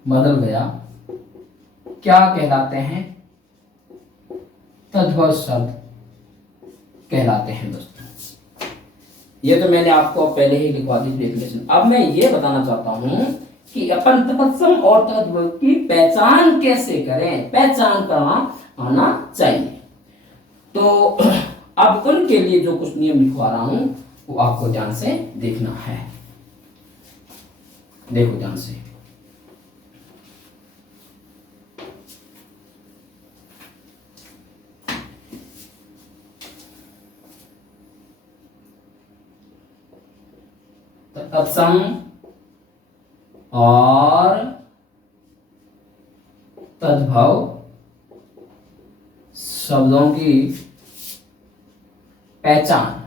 बदल गया, क्या कहलाते हैं? तद्भव शब्द कहलाते हैं दोस्तों। ये तो मैंने आपको पहले ही लिखवा दी डेफिनेशन। अब मैं ये बताना चाहता हूं कि अपन तत्सम और तद्भव की पहचान कैसे करें, पहचान करना आना चाहिए। तो अब उनके लिए जो कुछ नियम लिखवा रहा हूं वो आपको ध्यान से देखना है। देखो ध्यान से। तत्सम और तद्भव शब्दों की पहचान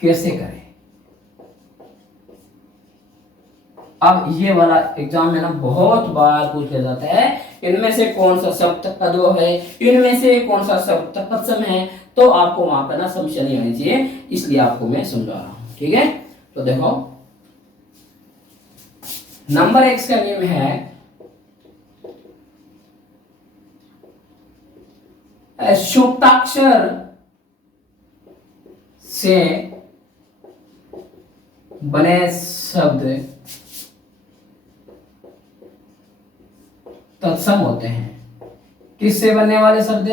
कैसे करें? अब ये वाला एग्जाम में ना बहुत बार पूछ लिया जाता है, इनमें से कौन सा शब्द तद्भव है, इनमें से कौन सा शब्द तत्सम है। तो आपको वहां पर ना समस्या नहीं आनी चाहिए, इसलिए आपको मैं समझा रहा हूं। ठीक है, तो देखो नंबर 1 का नियम है संयुक्ताक्षर से बने शब्द तत्सम होते हैं। किससे बनने वाले शब्द?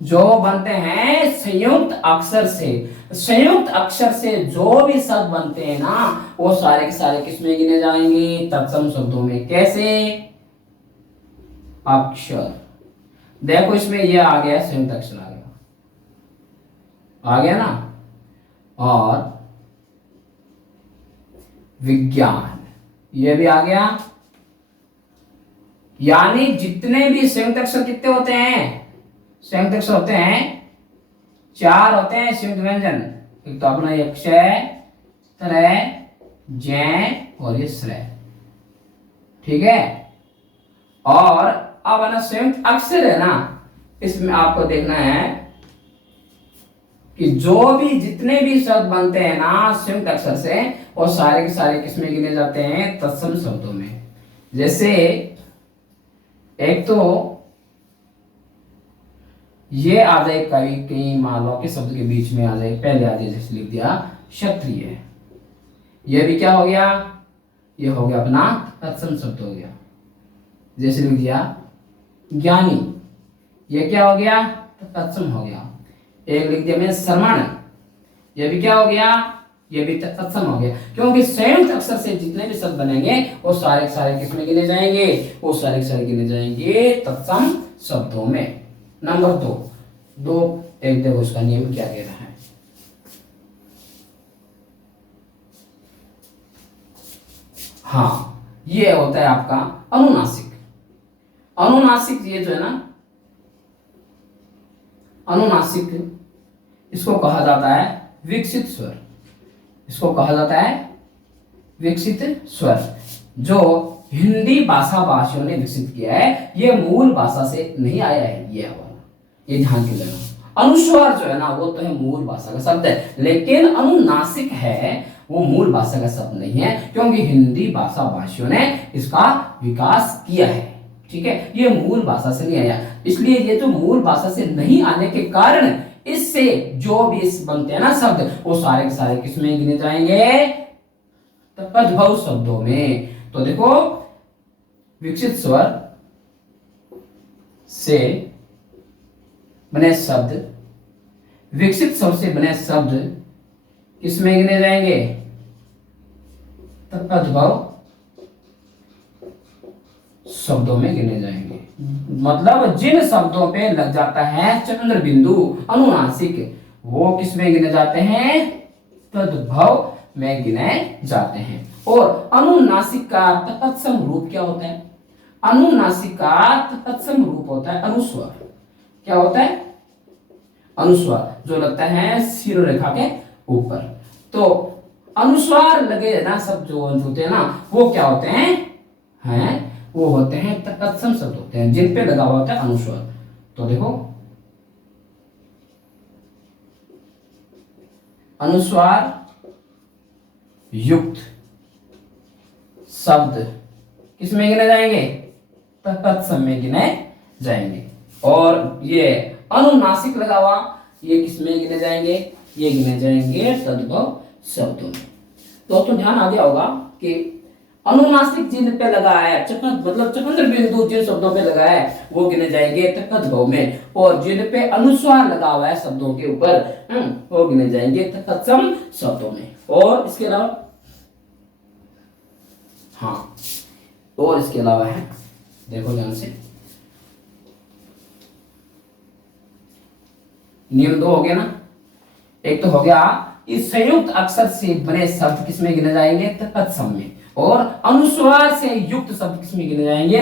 जो बनते हैं संयुक्त अक्षर से। संयुक्त अक्षर से जो भी शब्द बनते हैं ना वो सारे के सारे किसमें गिने जाएंगे? तत्सम शब्दों में। कैसे? अक्षर। देखो इसमें ये आ गया, संयुक्त अक्षर आ गया ना। और विज्ञान ये भी आ गया। यानी जितने भी संयुक्त अक्षर कितने होते हैं? संयुक्त अक्षर होते हैं 4 होते हैं संयुक्त व्यंजन। एक तो अपना ये क्षय, त्रय, जय और ये श्रय। ठीक है। और अब ना संयुक्त अक्षर है ना, इसमें आपको देखना है कि जो भी जितने भी शब्द बनते हैं ना संयुक्त अक्षर से वो सारे के सारे किसमें गिने जाते हैं? तत्सम शब्दों में। जैसे एक तो ये आ जाए, कई कई मान लो के शब्द के बीच में आ जाए, पहले आ जाए, जैसे लिख दिया क्षत्रिय। ये भी क्या हो गया? ये हो गया अपना तत्सम शब्द हो गया। जैसे लिख दिया ज्ञानी, ये क्या हो गया? तत्सम हो गया। एक लिख दिया मैंने श्रवण, ये भी क्या हो गया? ये भी तत्सम हो गया। क्योंकि संयुक्त अक्षर से जितने भी शब्द बनेंगे वो सारे सारे किसमें गिने जाएंगे? वो सारे सारे गिने जाएंगे तत्सम शब्दों में। नंबर 2 एक देखो उसका नियम क्या कह रहा है। हाँ, ये होता है आपका अनुनासिक। अनुनासिक ये जो है ना, अनुनासिक इसको कहा जाता है विकसित स्वर। इसको कहा जाता है विकसित स्वर, जो हिंदी भाषा भाषियों ने विकसित किया है। ये मूल भाषा से नहीं आया है, ये ध्यान के देना। अनुस्वार जो है ना वो तो है मूल भाषा का शब्द है, लेकिन अनुनासिक है वो मूल भाषा का शब्द नहीं है, क्योंकि हिंदी भाषा भाषियों ने इसका विकास किया है। ठीक है, ये मूल भाषा से नहीं आया। इसलिए ये जो मूल भाषा से नहीं आने के कारण इससे जो भी इस बनते हैं ना शब्द वो सारे के सारे किसमें गिने जाएंगे? तद्भव शब्दों में। तो देखो विकसित स्वर से बने शब्द, विकसित स्वर से बने शब्द किसमें गिने जाएंगे? तद्भव शब्दों में गिने जाएंगे। मतलब जिन शब्दों पे लग जाता है चंद्र बिंदु अनुनासिक, वो किसमें गिने जाते हैं? तद्भव में गिने जाते हैं। और अनुनासिक का तत्सम रूप क्या होता है? अनुनासिक का तत्सम रूप होता है अनुस्वार। क्या होता है? अनुस्वार, जो लगता है शिरोरेखा के ऊपर। तो अनुस्वार लगे ना शब्द जो होते हैं ना, वो क्या होते हैं वो होते हैं तत्सम शब्द होते हैं, जिन पे लगा हुआ होता है अनुस्वार। तो देखो, अनुस्वार युक्त शब्द किसमें गिने जाएंगे? तत्सम में गिने जाएंगे। और ये अनुनासिक लगा हुआ, ये किसमें गिने जाएंगे? ये गिने जाएंगे तद्भव शब्दों में। दोस्तों ध्यान आ गया होगा कि अनुनासिक जिन पे लगा है, मतलब चकंद्र बिंदु जिन शब्दों पे लगा है वो गिने जाएंगे तद्भव में, और जिन पे अनुस्वार लगा हुआ है शब्दों के ऊपर वो गिने जाएंगे तत्सम शब्दों में। और इसके अलावा और इसके अलावा है, देखो ध्यान से, नियम 2 हो गया ना। एक तो हो गया इस संयुक्त अक्षर से बने शब्द किसमें गिने जाएंगे? तत्सम में। और अनुस्वार से युक्त शब्द किसमें गिने जाएंगे?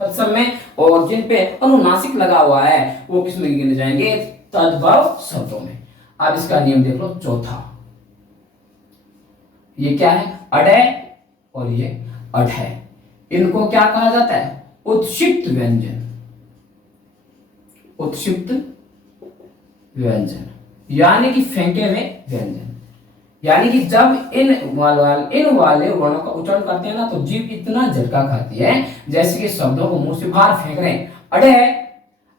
तत्सम में। और जिन पे अनुनासिक लगा हुआ है वो किसमें गिने जाएंगे? तद्भव शब्दों में। अब इसका नियम देख लो चौथा। ये क्या है? अड है और ये अड है। इनको क्या कहा जाता है? उत्क्षिप्त व्यंजन। उत्क्षिप्त व्यंजन यानी कि फेंके हुए व्यंजन। यानी कि जब इन वाले वर्णों का उच्चारण करते हैं ना, तो जीभ इतना झटका खाती है जैसे कि शब्दों को मुंह से बाहर फेंक रहे हैं।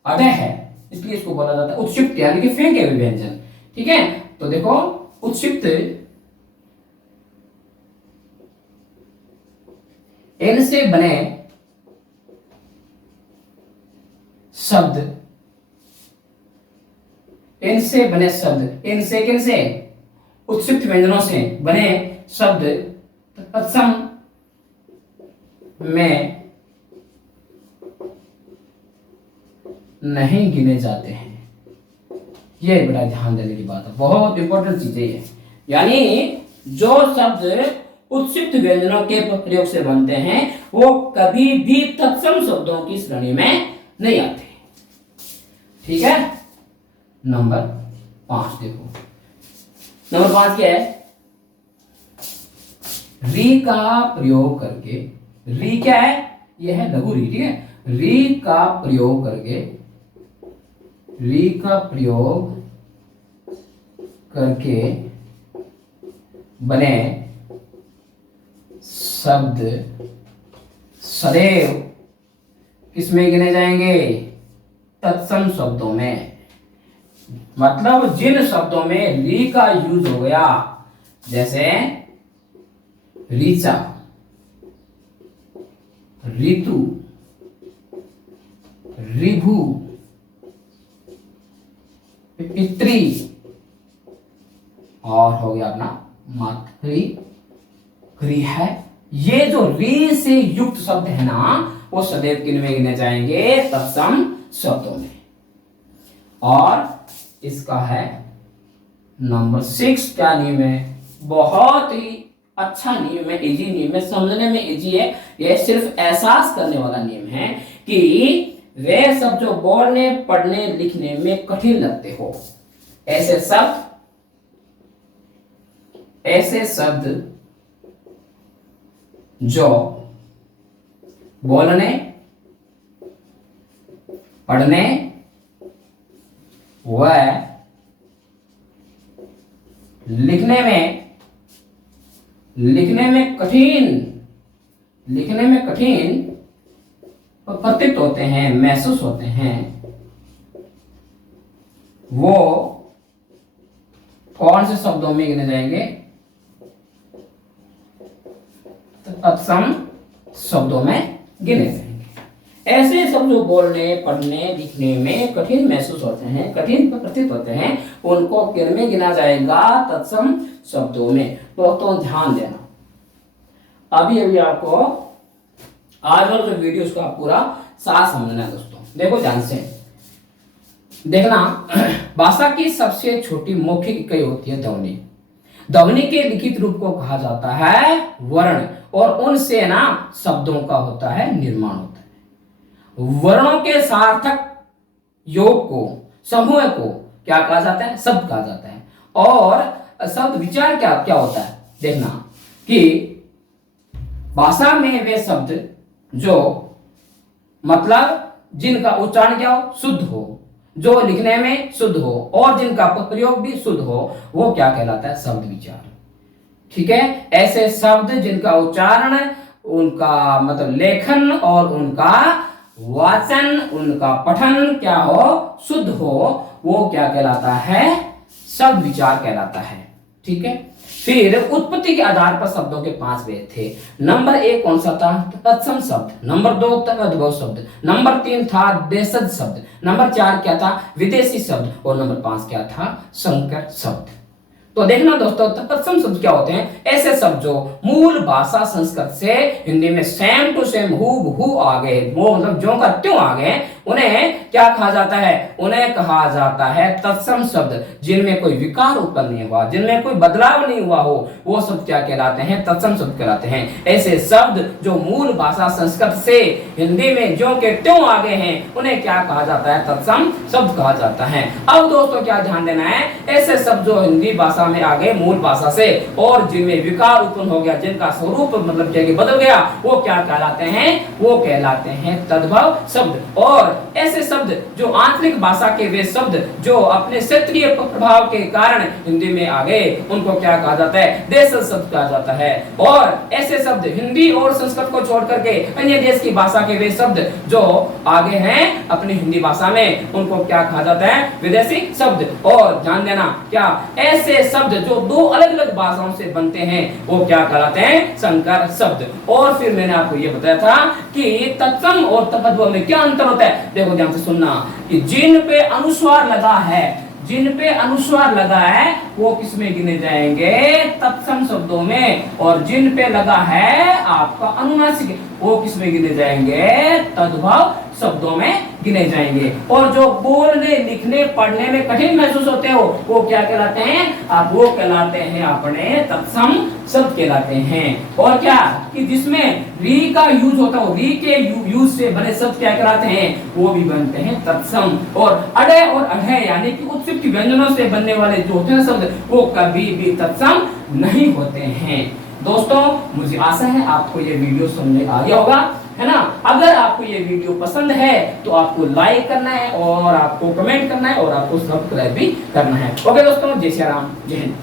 अडे है, इसलिए इसको बोला जाता है उत्क्षिप्त, यानी कि फेंके हुए व्यंजन। ठीक है, तो देखो उत्क्षिप्त इन से बने शब्द, इनसे बने शब्द, इनसे किनसे? उत्क्षिप्त व्यंजनों से बने शब्द तत्सम में नहीं गिने जाते हैं। यह बड़ा ध्यान देने की बात है, बहुत इंपॉर्टेंट चीज है। यानी जो शब्द उत्क्षिप्त व्यंजनों के प्रयोग से बनते हैं वो कभी भी तत्सम शब्दों की श्रेणी में नहीं आते। ठीक है। नंबर 5 देखो, नंबर 5 क्या है? री का प्रयोग करके, री क्या है? यह है लघु री। ठीक है, री का प्रयोग करके, री का प्रयोग करके बने शब्द सदैव किसमें गिने जाएंगे? तत्सम शब्दों में। मतलब जिन शब्दों में री का यूज हो गया, जैसे ऋचा, ऋतु, ऋभु, पितृ, और हो गया अपना मातृ, गृह। ये जो री से युक्त शब्द है ना, वो सदैव किन में गिने जाएंगे? तत्सम शब्दों में। और इसका है नंबर 6। क्या नियम है? बहुत ही अच्छा नियम है, इजी नियम है, समझने में इजी है। यह सिर्फ एहसास करने वाला नियम है कि वे सब जो बोलने, पढ़ने, लिखने में कठिन लगते हो, ऐसे शब्द जो बोलने, पढ़ने व लिखने में कठिन प्रतीत होते हैं, महसूस होते हैं, वो कौन से शब्दों में गिने जाएंगे? तत्सम शब्दों में गिने जाएंगे। ऐसे शब्द जो बोलने, पढ़ने, लिखने में कठिन महसूस होते हैं, कठिन प्रतीत होते हैं, उनको किन में गिना जाएगा? तत्सम शब्दों में। तो ध्यान देना, अभी आपको आज और जो वीडियो उसका पूरा साथ समझना है दोस्तों। देखो ध्यान से देखना, भाषा की सबसे छोटी मौखिक इकाई होती है ध्वनि। ध्वनि के लिखित रूप को कहा जाता है वर्ण, और उनसे ना शब्दों का होता है निर्माण होता है। वर्णों के सार्थक योग को, समूह को क्या कहा जाता है? शब्द कहा जाता है। और शब्द विचार क्या क्या होता है? देखना कि भाषा में वे शब्द जो मतलब जिनका उच्चारण क्या हो? शुद्ध हो, जो लिखने में शुद्ध हो, और जिनका प्रयोग भी शुद्ध हो, वो क्या कहलाता है? शब्द विचार। ठीक है, ऐसे शब्द जिनका उच्चारण, उनका मतलब लेखन और उनका वाचन, उनका पठन क्या हो? शुद्ध हो, वो क्या कहलाता है? शब्द विचार कहलाता है। ठीक है, फिर उत्पत्ति के आधार पर शब्दों के 5 भेद थे। नंबर 1 कौन सा था? तत्सम शब्द। नंबर 2 तद्भव शब्द। नंबर 3 था देशज शब्द। नंबर 4 क्या था? विदेशी शब्द। और नंबर 5 क्या था? संकर शब्द। तो देखना दोस्तों, तत्सम शब्द क्या होते हैं? ऐसे शब्द जो मूल भाषा संस्कृत से हिंदी में सेम टू सेम हूबहू आ गए, वो मतलब ज्यों का त्यों आ गए, उन्हें क्या कहा जाता है? उन्हें कहा जाता है तत्सम शब्द। जिनमें कोई विकार उत्पन्न नहीं हुआ, जिनमें कोई बदलाव नहीं हुआ हो, वो शब्द क्या कहलाते हैं? तत्सम शब्द कहलाते हैं। ऐसे शब्द जो मूल भाषा संस्कृत से हिंदी में ज्यों के त्यों आ गए हैं, उन्हें क्या कहा जाता है? तत्सम शब्द कहा जाता है। अब दोस्तों क्या ध्यान देना है? ऐसे शब्द जो हिंदी भाषा में आ गए मूल भाषा से, और जिनमें विकार उत्पन्न हो गया, जिनका स्वरूप मतलब क्या बदल गया, वो क्या कहलाते हैं? वो कहलाते हैं तद्भव शब्द। और ऐसे शब्द जो आंतरिक भाषा के वे शब्द जो अपने क्षेत्रीय प्रभाव के कारण हिंदी में आ गए, उनको क्या कहा जाता है? देशज शब्द कहा जाता है। और ऐसे शब्द हिंदी और संस्कृत को छोड़ करके अन्य देश की भाषा के वे शब्द जो आगे हैं अपनी हिंदी भाषा में, उनको क्या कहा जाता है? विदेशी शब्द। और ध्यान देना, क्या ऐसे शब्द जो 2 अलग अलग भाषाओं से बनते हैं, वो क्या कहलाते हैं? संकर शब्द। और फिर मैंने आपको ये बताया था कि तत्सम और तद्भव में क्या अंतर होता है। देखो ध्यान से सुनना कि जिन पे अनुस्वार लगा है, जिन पे अनुस्वार लगा है, वो किस में गिने जाएंगे? तत्सम शब्दों में। और जिन पे लगा है आपका अनुनासिक, वो किस में गिने जाएंगे? तद्भव शब्दों में गिने जाएंगे। और जो बोलने, लिखने, पढ़ने में कठिन महसूस होते हो, वो क्या कहलाते हैं? आप वो कहलाते हैं अपने तत्सम शब्द कहलाते हैं। और क्या कि जिसमें री का यूज होता हो, री के यूज से बने शब्द क्या कहलाते हैं? वो भी बनते हैं तत्सम। और अडे और अढे यानी कि उत्सिष्ट व्यंजनों से बनने वाले जो होते हैं शब्द, वो कभी भी तत्सम नहीं होते हैं। दोस्तों मुझे आशा है आपको ये वीडियो समझ में आ गया होगा, है ना। अगर आपको ये वीडियो पसंद है तो आपको लाइक करना है, और आपको कमेंट करना है, और आपको सब्सक्राइब भी करना है। ओके दोस्तों, जय श्री राम, जय हिंद।